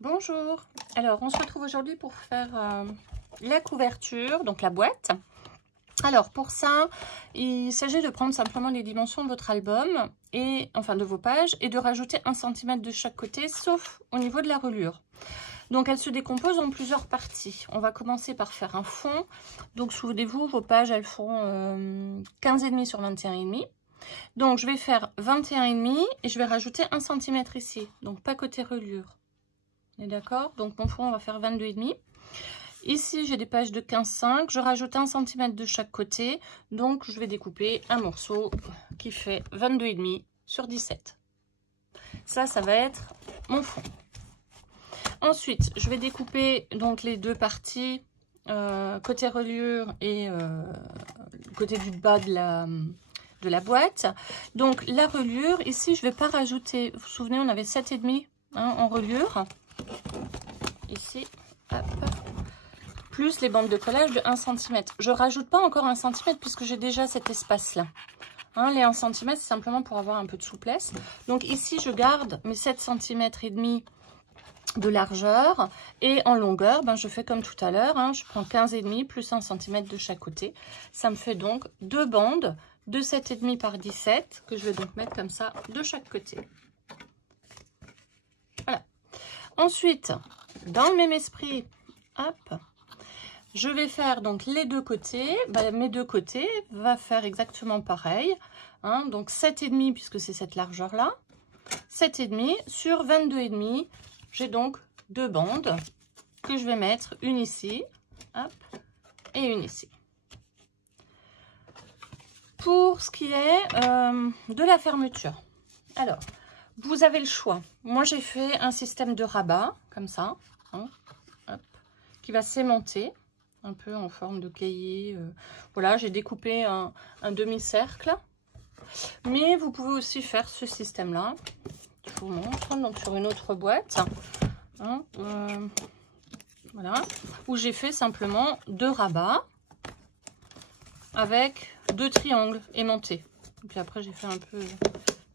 Bonjour, alors on se retrouve aujourd'hui pour faire la couverture, donc la boîte. Alors pour ça, il s'agit de prendre simplement les dimensions de votre album, et enfin de vos pages, et de rajouter 1 cm de chaque côté, sauf au niveau de la reliure. Donc elle se décompose en plusieurs parties. On va commencer par faire un fond. Donc souvenez-vous, vos pages elles font 15,5 sur 21,5. Donc je vais faire 21,5 et je vais rajouter 1 cm ici, donc pas côté reliure. D'accord, donc mon fond on va faire 22,5. Ici j'ai des pages de 15,5, je rajoute 1 cm de chaque côté, donc je vais découper un morceau qui fait 22,5 sur 17. Ça va être mon fond. Ensuite je vais découper donc les deux parties, côté reliure et côté du bas de la boîte. Donc la reliure ici je vais pas rajouter, vous vous souvenez on avait 7,5 en reliure. Ici, hop, plus les bandes de collage de 1 cm. Je rajoute pas encore 1 cm puisque j'ai déjà cet espace-là. Les 1 cm, c'est simplement pour avoir un peu de souplesse. Donc ici, je garde mes 7,5 cm de largeur. Et en longueur, je fais comme tout à l'heure. Je prends 15,5 plus 1 cm de chaque côté. Ça me fait donc deux bandes de 7,5 par 17 que je vais donc mettre comme ça de chaque côté. Voilà. Ensuite, dans le même esprit, hop, je vais faire donc les deux côtés. Mes deux côtés va faire exactement pareil. Donc 7,5 puisque c'est cette largeur-là. 7,5 sur 22,5. J'ai donc deux bandes que je vais mettre, une ici, hop, et une ici. Pour ce qui est de la fermeture. Alors, vous avez le choix. Moi, j'ai fait un système de rabat, comme ça, hop, qui va s'aimanter, un peu en forme de cahier. Voilà, j'ai découpé un demi-cercle. Mais vous pouvez aussi faire ce système-là. Je vous montre, donc sur une autre boîte. Voilà, où j'ai fait simplement deux rabats avec deux triangles aimantés. Et puis après, j'ai fait un peu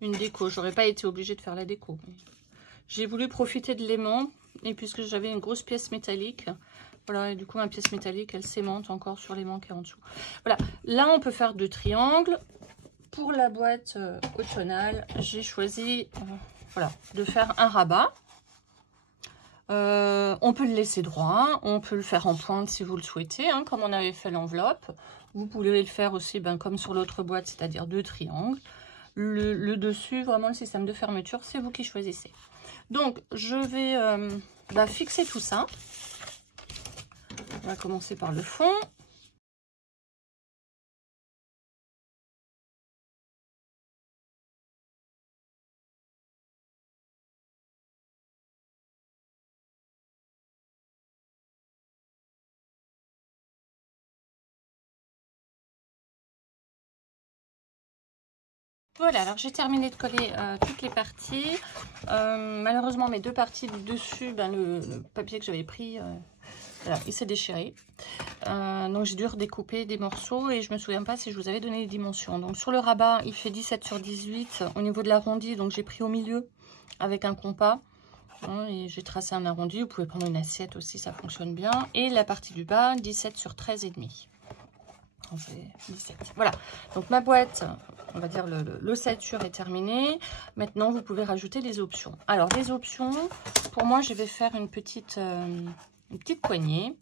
une déco. J'aurais pas été obligée de faire la déco. J'ai voulu profiter de l'aimant et puisque j'avais une grosse pièce métallique, voilà, et du coup ma pièce métallique elle s'aimante encore sur l'aimant qui est en dessous. Voilà, là on peut faire deux triangles. Pour la boîte automnale, j'ai choisi voilà, de faire un rabat. On peut le laisser droit, on peut le faire en pointe si vous le souhaitez, comme on avait fait l'enveloppe. Vous pouvez le faire aussi comme sur l'autre boîte, c'est-à-dire deux triangles. Le dessus, vraiment le système de fermeture, c'est vous qui choisissez. Donc, je vais fixer tout ça. On va commencer par le fond. Voilà, alors j'ai terminé de coller toutes les parties. Malheureusement, mes deux parties du dessus, le papier que j'avais pris, voilà, il s'est déchiré. Donc j'ai dû redécouper des morceaux et je me souviens pas si je vous avais donné les dimensions. Donc sur le rabat, il fait 17 sur 18 au niveau de l'arrondi. Donc j'ai pris au milieu avec un compas. Et j'ai tracé un arrondi. Vous pouvez prendre une assiette aussi, ça fonctionne bien. Et la partie du bas, 17 sur 13,5. 17. Voilà, donc ma boîte, on va dire l'ossature est terminée. Maintenant, vous pouvez rajouter les options. Alors, les options, pour moi, je vais faire une petite poignée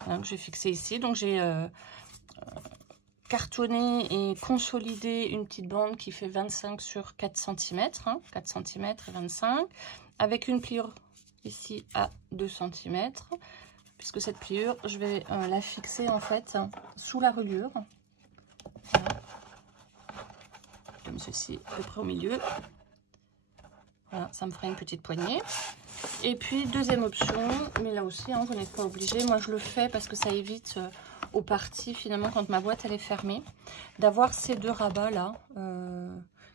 que j'ai fixée ici. Donc, j'ai cartonné et consolidé une petite bande qui fait 25 sur 4 cm. 4 cm et 25, avec une pliure ici à 2 cm. Puisque cette pliure, je vais la fixer en fait sous la reliure. Voilà. Comme ceci, à peu près au milieu. Voilà, ça me fera une petite poignée. Et puis, deuxième option, mais là aussi, vous n'êtes pas obligé. Moi, je le fais parce que ça évite aux parties, finalement, quand ma boîte elle est fermée, d'avoir ces deux rabats-là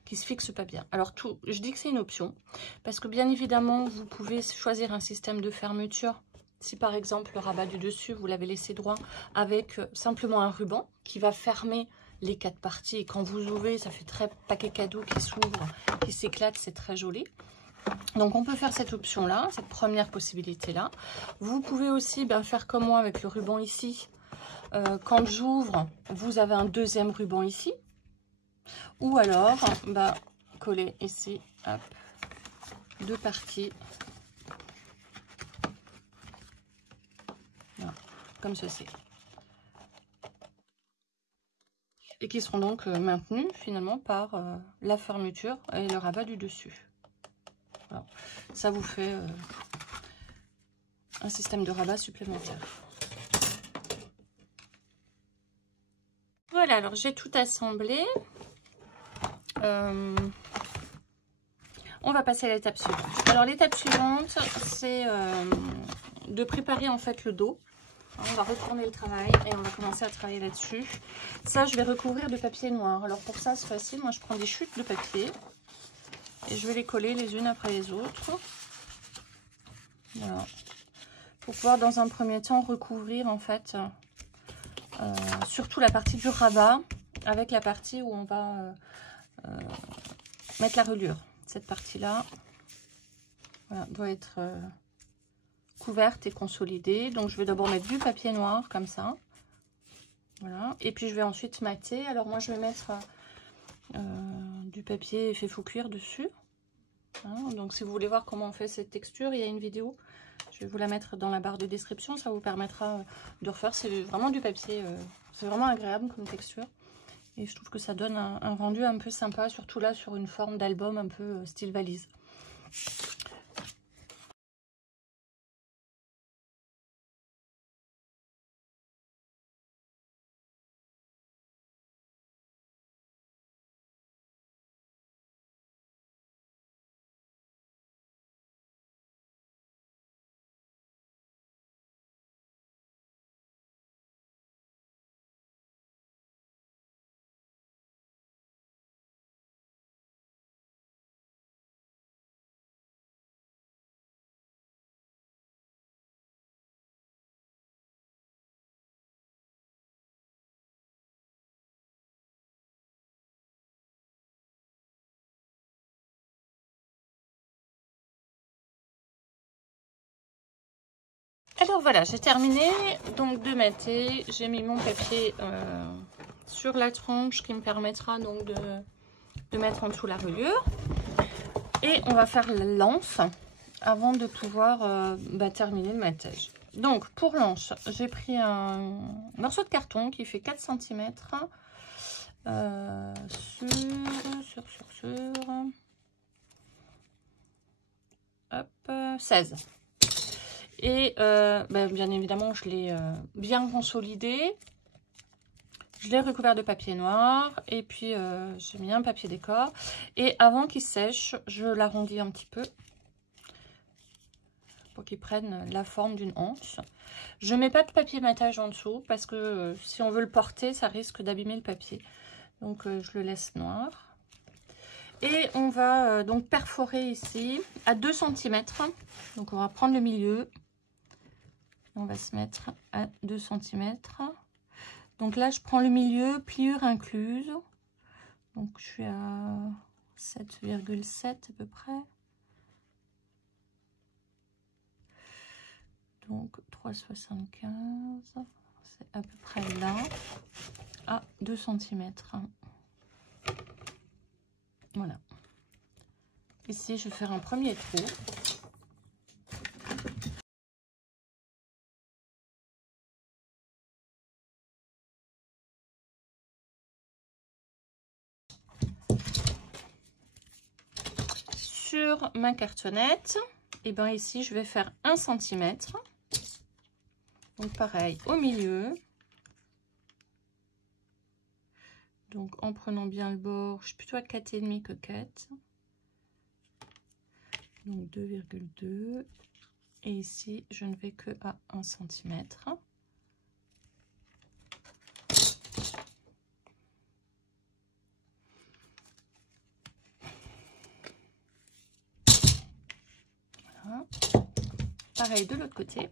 qui se fixent pas bien. Alors, je dis que c'est une option parce que, bien évidemment, vous pouvez choisir un système de fermeture. Si par exemple le rabat du dessus, vous l'avez laissé droit avec simplement un ruban qui va fermer les quatre parties. Et quand vous ouvrez, ça fait très paquet cadeau qui s'ouvre, qui s'éclate, c'est très joli. Donc on peut faire cette option là, cette première possibilité là. Vous pouvez aussi faire comme moi avec le ruban ici. Quand j'ouvre, vous avez un deuxième ruban ici. Ou alors coller ici, hop, deux parties. Voilà, comme ceci. Et qui seront donc maintenus finalement par la fermeture et le rabat du dessus. Voilà. Ça vous fait un système de rabat supplémentaire. Voilà, alors j'ai tout assemblé. On va passer à l'étape suivante. Alors l'étape suivante, c'est de préparer en fait le dos. On va retourner le travail et on va commencer à travailler là-dessus. Ça, je vais recouvrir de papier noir. Alors pour ça, c'est facile. Moi, je prends des chutes de papier et je vais les coller les unes après les autres. Voilà. Pour pouvoir, dans un premier temps, recouvrir en fait surtout la partie du rabat avec la partie où on va mettre la reliure. Cette partie-là, voilà, doit être couverte et consolidée. Donc je vais d'abord mettre du papier noir comme ça. Voilà. Et puis je vais ensuite mater. Alors moi je vais mettre du papier effet faux cuir dessus. Hein. Donc si vous voulez voir comment on fait cette texture, il y a une vidéo. Je vais vous la mettre dans la barre de description. Ça vous permettra de refaire. C'est vraiment du papier. C'est vraiment agréable comme texture. Et je trouve que ça donne un rendu un peu sympa. Surtout là sur une forme d'album un peu style valise. Alors voilà, j'ai terminé donc de mater. J'ai mis mon papier sur la tranche qui me permettra donc de mettre en dessous la reliure. Et on va faire la lance avant de pouvoir terminer le matage. Donc pour l'anse, j'ai pris un morceau de carton qui fait 4 cm hop, 16. Et bien évidemment, je l'ai bien consolidé. Je l'ai recouvert de papier noir. Et puis, j'ai mis un papier décor. Et avant qu'il sèche, je l'arrondis un petit peu. Pour qu'il prenne la forme d'une hanche. Je ne mets pas de papier matage en dessous. Parce que si on veut le porter, ça risque d'abîmer le papier. Donc, je le laisse noir. Et on va donc perforer ici à 2 cm. Donc, on va prendre le milieu. On va se mettre à 2 cm. Donc là, je prends le milieu, pliure incluse. Donc je suis à 7,7 à peu près. Donc 3,75. C'est à peu près là. À 2 cm. Voilà. Ici, je vais faire un premier trou. Sur ma cartonnette, et bien ici je vais faire 1 cm. Donc pareil au milieu. Donc en prenant bien le bord, je suis plutôt à 4,5 que 4. Donc 2,2. Et ici je ne vais que à 1 cm. Voilà. Pareil de l'autre côté.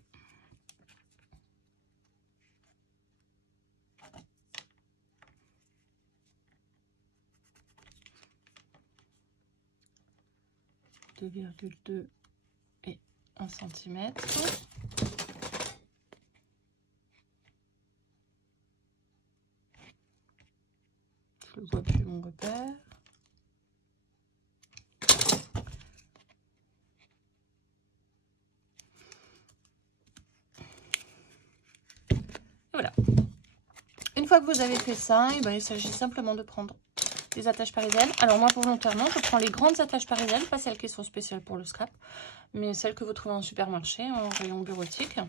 2,2 et 1 cm. Je ne vois plus mon repère. Voilà. Une fois que vous avez fait ça, et ben, il s'agit simplement de prendre des attaches parisiennes. Alors moi, volontairement, je prends les grandes attaches parisiennes, pas celles qui sont spéciales pour le scrap, mais celles que vous trouvez en supermarché, en rayon bureautique.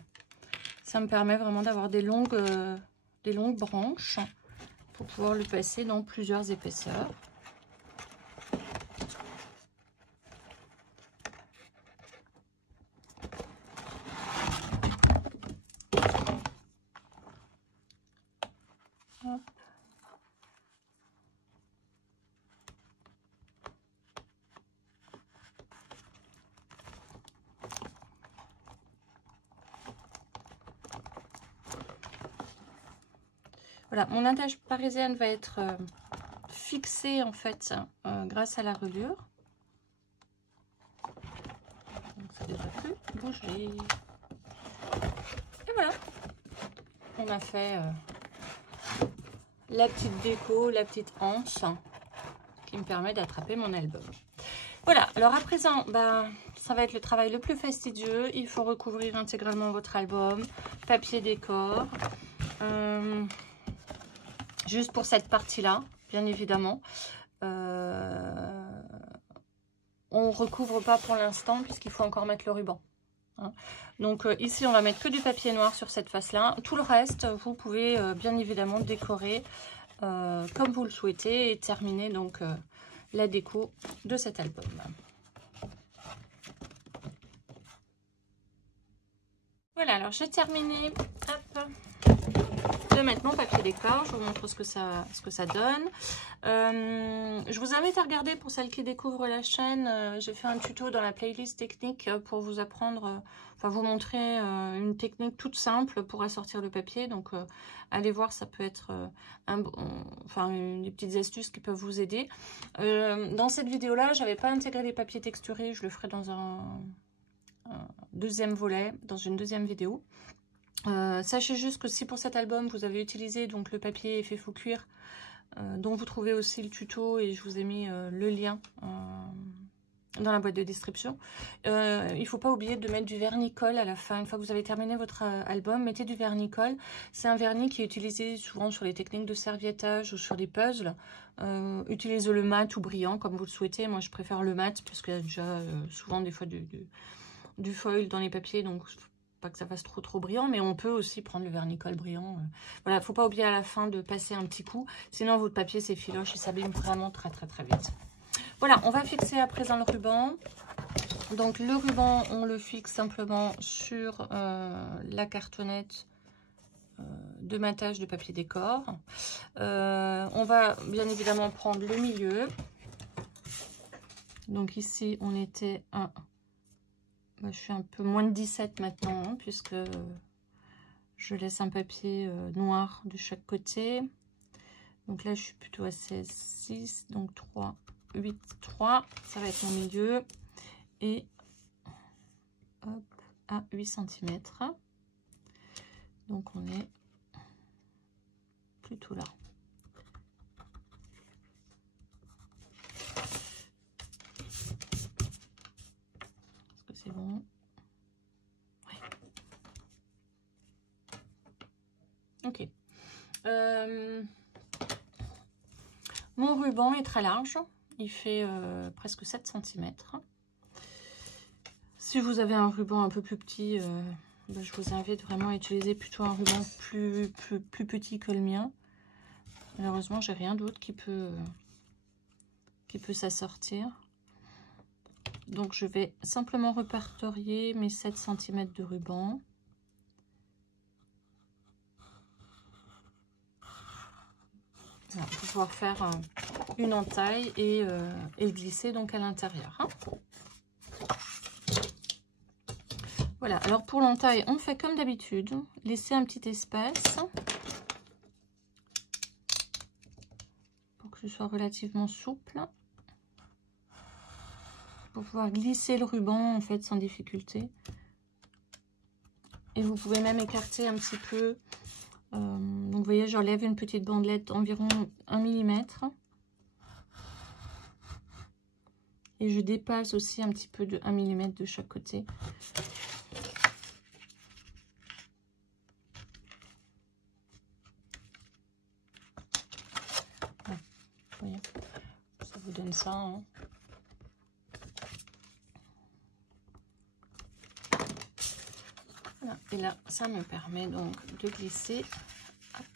Ça me permet vraiment d'avoir des longues branches pour pouvoir le passer dans plusieurs épaisseurs. Hop. Voilà, mon attache parisienne va être fixée en fait grâce à la reliure. Donc ça ne devrait plus bouger. Et voilà, on a fait la petite déco, la petite anse qui me permet d'attraper mon album. Voilà, alors à présent, ça va être le travail le plus fastidieux. Il faut recouvrir intégralement votre album, papier décor. Juste pour cette partie-là, bien évidemment. On ne recouvre pas pour l'instant puisqu'il faut encore mettre le ruban. Hein. Donc ici, on va mettre que du papier noir sur cette face-là. Tout le reste, vous pouvez bien évidemment décorer comme vous le souhaitez et terminer donc la déco de cet album. Voilà, alors j'ai terminé. Hop. De mettre mon papier décor, je vous montre ce que ça donne. Je vous invite à regarder, pour celles qui découvrent la chaîne, j'ai fait un tuto dans la playlist technique pour vous apprendre, vous montrer une technique toute simple pour assortir le papier. Donc allez voir, ça peut être des petites astuces qui peuvent vous aider. Dans cette vidéo là, j'avais pas intégré les papiers texturés, je le ferai dans un deuxième volet, dans une deuxième vidéo. Sachez juste que si pour cet album vous avez utilisé donc le papier effet faux cuir dont vous trouvez aussi le tuto et je vous ai mis le lien dans la boîte de description, il ne faut pas oublier de mettre du vernis-colle à la fin. Une fois que vous avez terminé votre album, mettez du vernis-colle. C'est un vernis qui est utilisé souvent sur les techniques de serviettage ou sur des puzzles. Utilisez le mat ou brillant comme vous le souhaitez. Moi je préfère le mat parce qu'il y a déjà souvent des fois du foil dans les papiers, donc pas que ça fasse trop brillant, mais on peut aussi prendre le vernis-colle brillant. Voilà, faut pas oublier à la fin de passer un petit coup, sinon votre papier s'effiloche et s'abîme vraiment très vite. Voilà, on va fixer à présent le ruban. Donc le ruban, on le fixe simplement sur la cartonnette de matage de papier décor. On va bien évidemment prendre le milieu. Donc ici, on était à... je suis un peu moins de 17 maintenant, hein, puisque je laisse un papier noir de chaque côté. Donc là, je suis plutôt à 16, 6, donc 3, 8, 3. Ça va être mon milieu. Et hop, à 8 cm. Donc on est plutôt là. Est-ce que c'est bon? Ouais. Ok. Mon ruban est très large. Il fait presque 7 cm. Si vous avez un ruban un peu plus petit, je vous invite vraiment à utiliser plutôt un ruban plus petit que le mien. Malheureusement, j'ai rien d'autre qui peut s'assortir. Donc, je vais simplement répertorier mes 7 cm de ruban. Voilà, pour pouvoir faire une entaille et glisser donc à l'intérieur. Hein. Voilà, alors pour l'entaille, on fait comme d'habitude. Laissez un petit espace pour que ce soit relativement souple. pour pouvoir glisser le ruban en fait sans difficulté. Et vous pouvez même écarter un petit peu. Donc vous voyez, j'enlève une petite bandelette d'environ 1 mm. Et je dépasse aussi un petit peu de 1 mm de chaque côté. Voilà, vous voyez, ça vous donne ça. Hein. Voilà. Et là, ça me permet donc de glisser hop,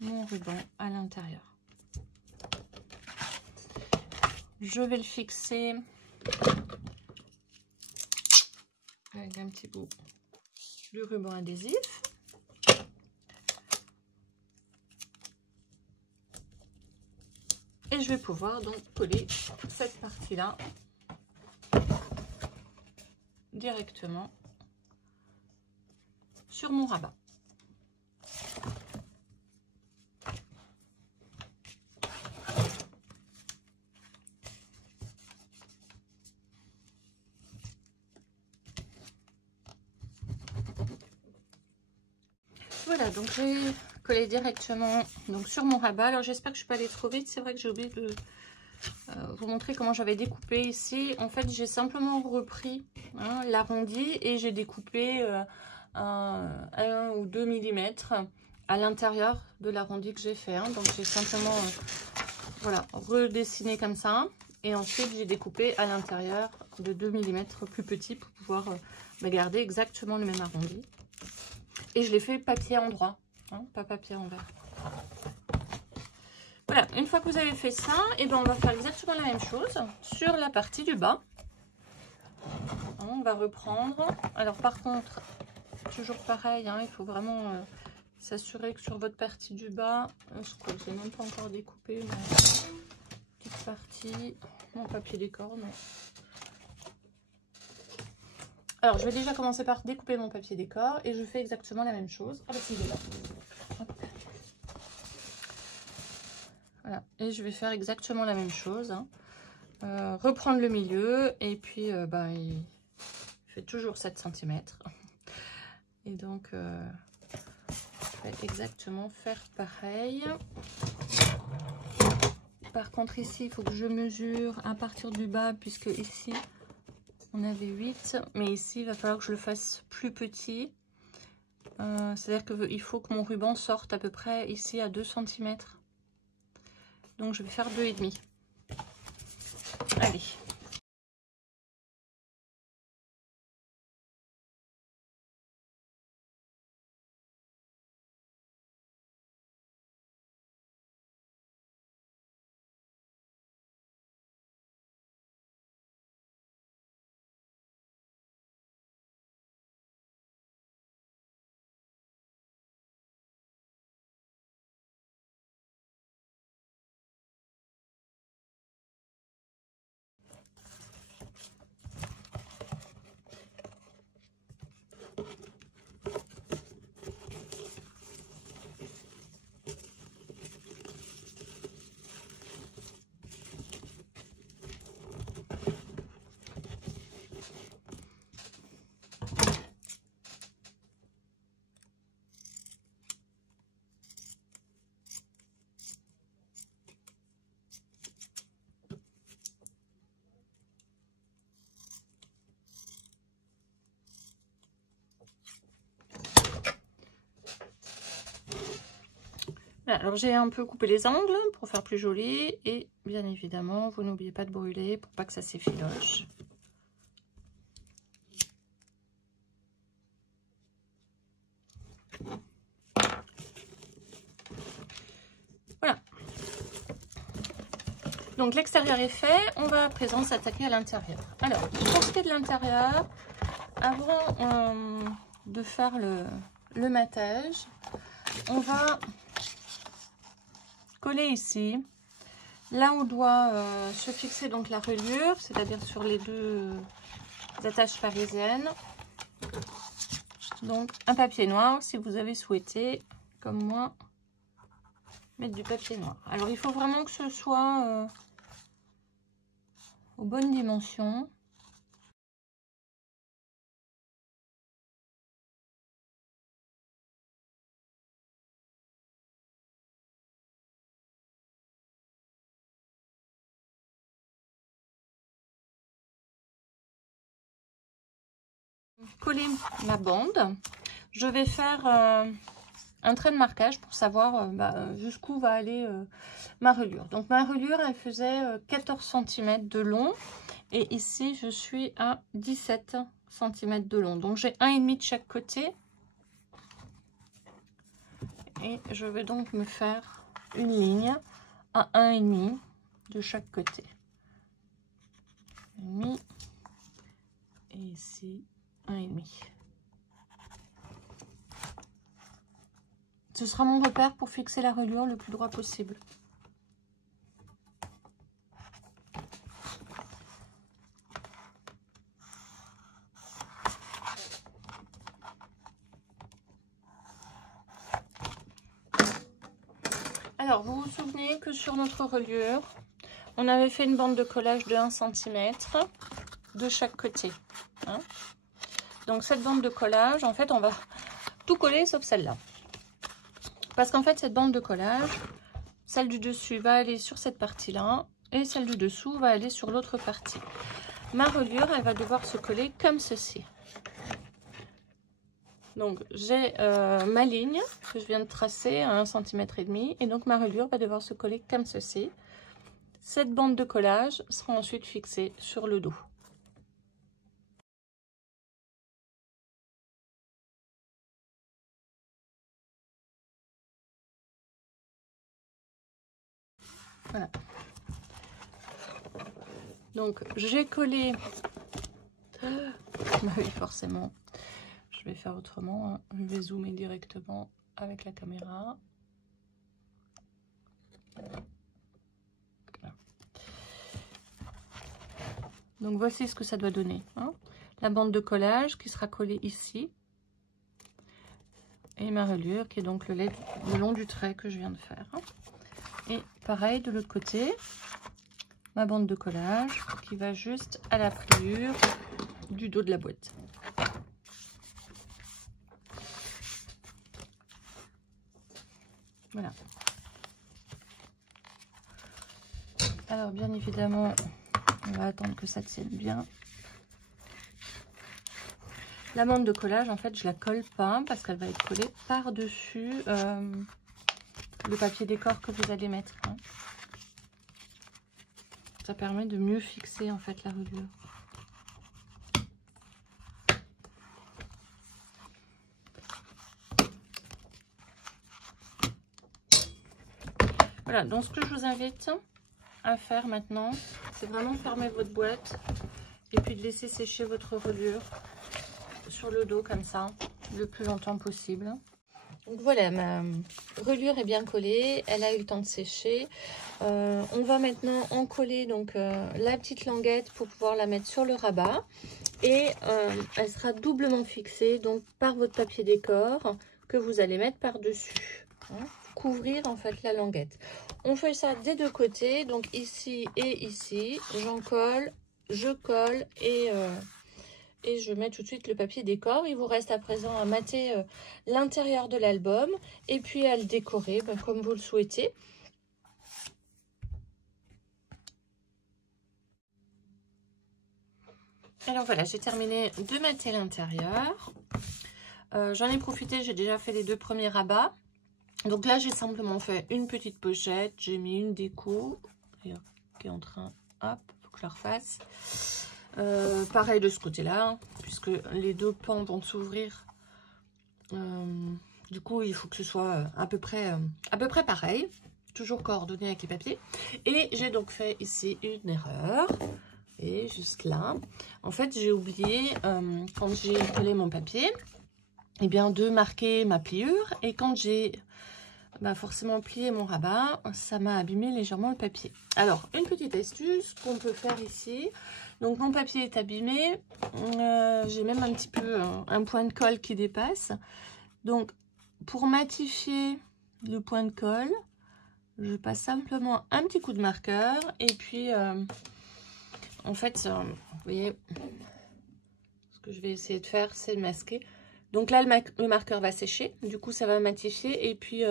mon ruban à l'intérieur. Je vais le fixer avec un petit bout du ruban adhésif. Et je vais pouvoir donc coller cette partie-là directement sur mon rabat. Voilà, donc j'ai collé directement donc sur mon rabat. Alors j'espère que je ne suis pas allée trop vite. C'est vrai que j'ai oublié de vous montrer comment j'avais découpé ici. En fait, j'ai simplement repris l'arrondi et j'ai découpé 1 ou 2 mm à l'intérieur de l'arrondi que j'ai fait. Hein. Donc j'ai simplement voilà, redessiné comme ça. Et ensuite, j'ai découpé à l'intérieur de 2 mm plus petit pour pouvoir garder exactement le même arrondi. Et je l'ai fait papier endroit, hein, pas papier envers. Voilà, une fois que vous avez fait ça, et ben on va faire exactement la même chose sur la partie du bas. On va reprendre. Alors par contre, toujours pareil, hein, il faut vraiment s'assurer que sur votre partie du bas, je n'ai même pas encore découpé ma petite partie, mon papier décor, non. Alors, je vais déjà commencer par découper mon papier décor et je fais exactement la même chose. Ah bah c'est là. Voilà, et je vais faire exactement la même chose. Hein. Reprendre le milieu et puis il fait toujours 7 cm. Et donc, je vais exactement faire pareil. Par contre, ici, il faut que je mesure à partir du bas puisque ici... on avait 8, mais ici, il va falloir que je le fasse plus petit. C'est-à-dire qu'il faut que mon ruban sorte à peu près ici à 2 cm. Donc, je vais faire 2,5. Allez. Alors j'ai un peu coupé les angles pour faire plus joli et bien évidemment vous n'oubliez pas de brûler pour pas que ça s'effiloche. Voilà. Donc l'extérieur est fait, on va à présent s'attaquer à l'intérieur. Alors pour ce qui est de l'intérieur, avant de faire le matage, on va coller ici, là où doit se fixer donc la reliure, c'est-à-dire sur les deux attaches parisiennes. Donc un papier noir si vous avez souhaité, comme moi, mettre du papier noir. Alors il faut vraiment que ce soit aux bonnes dimensions. Coller ma bande. Je vais faire un trait de marquage pour savoir jusqu'où va aller ma reliure. Donc ma reliure, elle faisait 14 cm de long. Et ici, je suis à 17 cm de long. Donc j'ai 1,5 de chaque côté. Et je vais donc me faire une ligne à 1,5 de chaque côté. 1,5. Et ici, 1,5. Ce sera mon repère pour fixer la reliure le plus droit possible. Alors, vous vous souvenez que sur notre reliure, on avait fait une bande de collage de 1 cm de chaque côté. Hein. Donc, cette bande de collage, en fait, on va tout coller sauf celle-là. Parce qu'en fait, cette bande de collage, celle du dessus va aller sur cette partie-là et celle du dessous va aller sur l'autre partie. Ma reliure, elle va devoir se coller comme ceci. Donc, j'ai ma ligne que je viens de tracer à 1,5 cm et donc ma reliure va devoir se coller comme ceci. Cette bande de collage sera ensuite fixée sur le dos. Voilà. Donc, j'ai collé... Bah oui, forcément. Je vais faire autrement. Hein. Je vais zoomer directement avec la caméra. Voilà. Donc, voici ce que ça doit donner. Hein. La bande de collage qui sera collée ici. Et ma reliure qui est donc le long du trait que je viens de faire. Hein. Et pareil de l'autre côté, ma bande de collage qui va juste à la pliure du dos de la boîte. Voilà. Alors bien évidemment, on va attendre que ça tienne bien. La bande de collage, en fait, je la colle pas parce qu'elle va être collée par-dessus le papier décor que vous allez mettre. Hein. Ça permet de mieux fixer en fait la reliure. Voilà, donc ce que je vous invite à faire maintenant, c'est vraiment fermer votre boîte et puis de laisser sécher votre reliure sur le dos comme ça, le plus longtemps possible. Donc voilà, ma reliure est bien collée, elle a eu le temps de sécher. On va maintenant en coller donc, la petite languette pour pouvoir la mettre sur le rabat. Et elle sera doublement fixée donc, par votre papier décor que vous allez mettre par-dessus. Hein, couvrir en fait la languette. On fait ça des deux côtés, donc ici et ici. J'en colle, je colle et je mets tout de suite le papier décor. Il vous reste à présent à mater l'intérieur de l'album et puis à le décorer comme vous le souhaitez. Alors voilà, j'ai terminé de mater l'intérieur. J'en ai profité, j'ai déjà fait les deux premiers rabats. Donc là, j'ai simplement fait une petite pochette. J'ai mis une déco qui est en train, hop, faut que je la refasse. Pareil de ce côté-là, hein, puisque les deux pans vont s'ouvrir. Du coup, il faut que ce soit à peu près pareil. Toujours coordonné avec les papiers. Et j'ai donc fait ici une erreur. Et juste là, en fait, j'ai oublié, quand j'ai collé mon papier, eh bien, de marquer ma pliure. Et quand j'ai forcément plié mon rabat, ça m'a abîmé légèrement le papier. Alors, une petite astuce qu'on peut faire ici. Donc, mon papier est abîmé. J'ai même un petit peu un point de colle qui dépasse. Donc, pour matifier le point de colle, je passe simplement un petit coup de marqueur. Et puis, en fait, vous voyez, ce que je vais essayer de faire, c'est de masquer. Donc là, le marqueur va sécher. Du coup, ça va matifier. Et puis,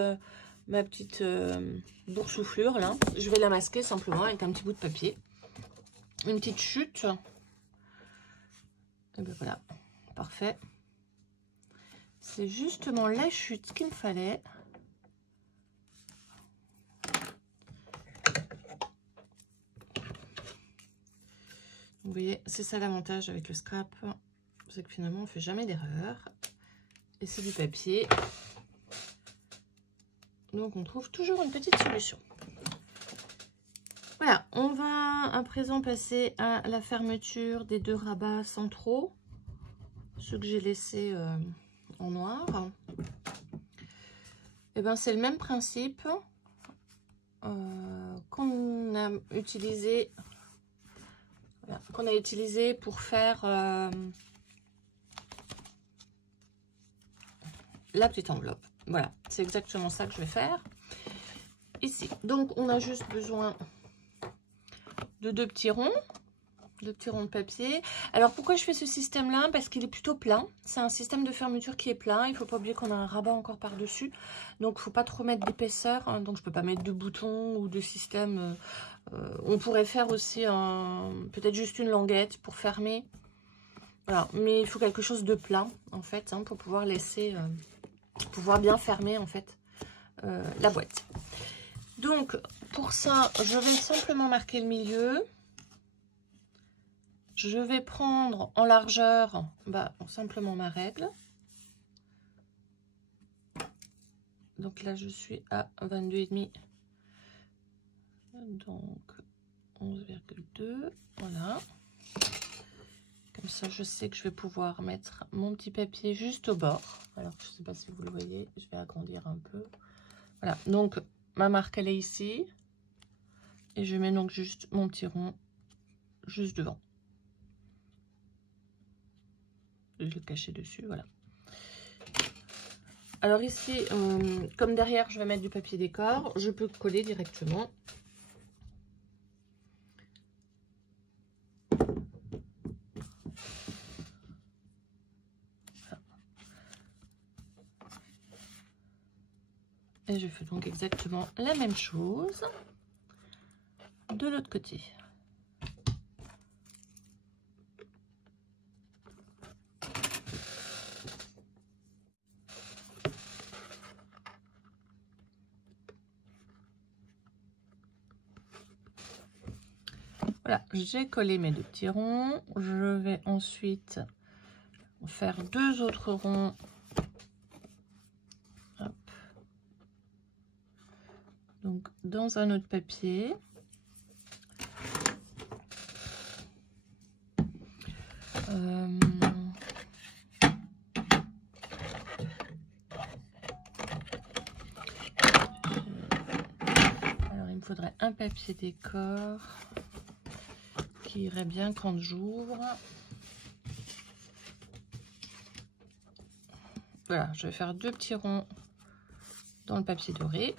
ma petite boursouflure, là, je vais la masquer simplement avec un petit bout de papier. Une petite chute. Et bien voilà. parfait. C'est justement la chute qu'il me fallait. Vous voyez, c'est ça l'avantage avec le scrap, c'est que finalement on fait jamais d'erreur. Et c'est du papier. Donc on trouve toujours une petite solution. Voilà, on va à présent passer à la fermeture des 2 rabats centraux. Ceux que j'ai laissés en noir. Et ben c'est le même principe qu'on a utilisé. Voilà, qu'on a utilisé pour faire la petite enveloppe. Voilà, c'est exactement ça que je vais faire ici. Donc on a juste besoin de 2 petits ronds, 2 petits ronds de papier. Alors pourquoi je fais ce système là? Parce qu'il est plutôt plein. C'est un système de fermeture qui est plein. Il ne faut pas oublier qu'on a un rabat encore par dessus, donc il ne faut pas trop mettre d'épaisseur, hein. Donc je ne peux pas mettre de boutons ou de système. On pourrait faire aussi peut-être juste une languette pour fermer. Voilà, mais il faut quelque chose de plein en fait, hein, pour pouvoir laisser, pouvoir bien fermer en fait la boîte. Donc pour ça, je vais simplement marquer le milieu. Je vais prendre en largeur simplement ma règle. Donc là je suis à 22,5. Donc 11,2. Voilà. Comme ça, je sais que je vais pouvoir mettre mon petit papier juste au bord. Alors, je ne sais pas si vous le voyez, je vais agrandir un peu. Voilà, donc ma marque, elle est ici. Et je mets donc juste mon petit rond juste devant. Je vais le cacher dessus, voilà. Alors ici, comme derrière, je vais mettre du papier décor, je peux coller directement. Et je fais donc exactement la même chose de l'autre côté. Voilà, j'ai collé mes 2 petits ronds. Je vais ensuite faire 2 autres ronds. Hop. Donc dans un autre papier. Alors il me faudrait un papier décor qui irait bien quand j'ouvre. Voilà, je vais faire 2 petits ronds dans le papier doré.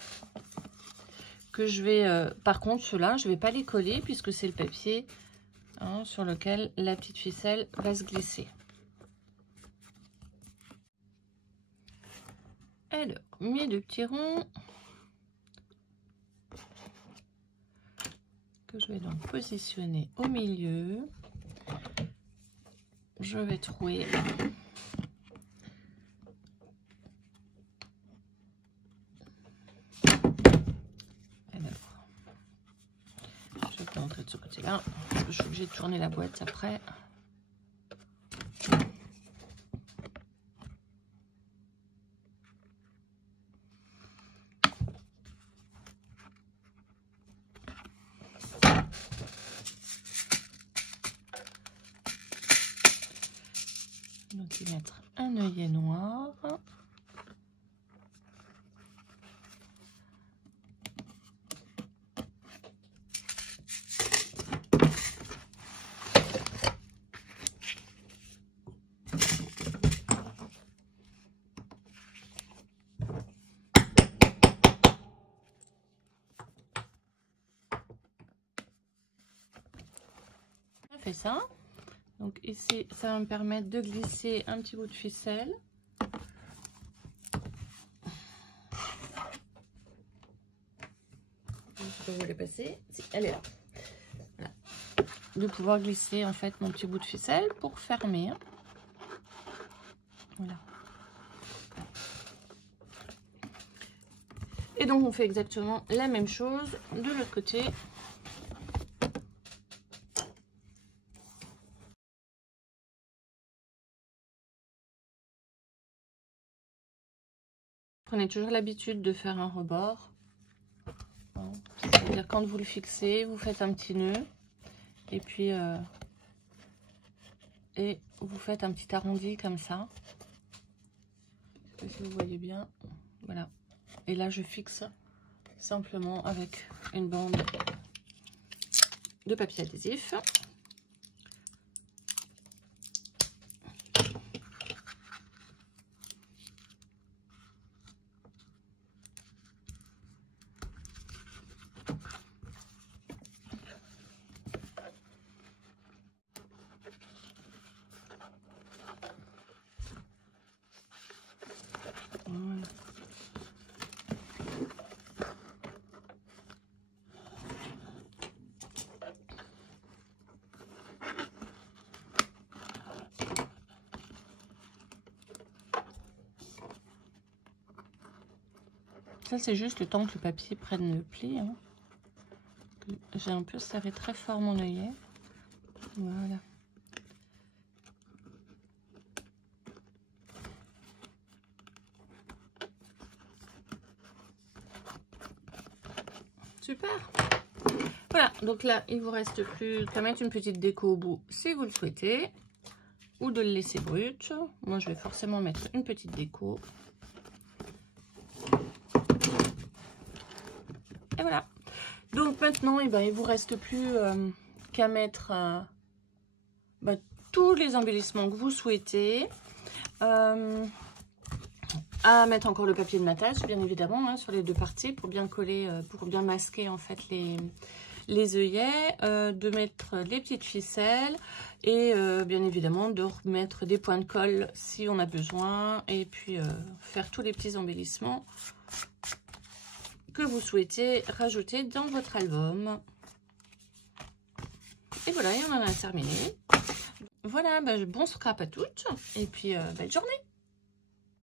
Que je vais, par contre, ceux-là, je ne vais pas les coller puisque c'est le papier sur lequel la petite ficelle va se glisser. Alors, mes 2 petits ronds que je vais donc positionner au milieu. Je vais trouer de ce côté-là, parce que je suis obligée de tourner la boîte après. Donc, y mettre un œillet noir. Fait ça, donc ici ça va me permettre de glisser un petit bout de ficelle. Je sais pas où elle est passée, si, elle est là. Voilà. De pouvoir glisser en fait mon petit bout de ficelle pour fermer. Voilà. Et donc on fait exactement la même chose de l'autre côté. Prenez toujours l'habitude de faire un rebord. C'est-à-dire quand vous le fixez, vous faites un petit nœud et puis vous faites un petit arrondi comme ça. Je sais pas si vous voyez bien. Voilà. Et là, je fixe simplement avec une bande de papier adhésif. Voilà. Ça, c'est juste le temps que le papier prenne le pli. Hein. J'ai un peu serré très fort mon œillet. Voilà. Super. Voilà, donc là, il vous reste plus qu'à mettre une petite déco au bout si vous le souhaitez. Ou de le laisser brut. Moi, je vais forcément mettre une petite déco. Et voilà. Donc maintenant, il ne vous reste plus qu'à mettre tous les embellissements que vous souhaitez. À mettre encore le papier de matage, bien évidemment, hein, sur les deux parties pour bien coller, pour bien masquer en fait les œillets, de mettre les petites ficelles et bien évidemment de remettre des points de colle si on a besoin et puis faire tous les petits embellissements que vous souhaitez rajouter dans votre album. Et voilà, et on en a terminé. Voilà, bon scrap à toutes et puis belle journée.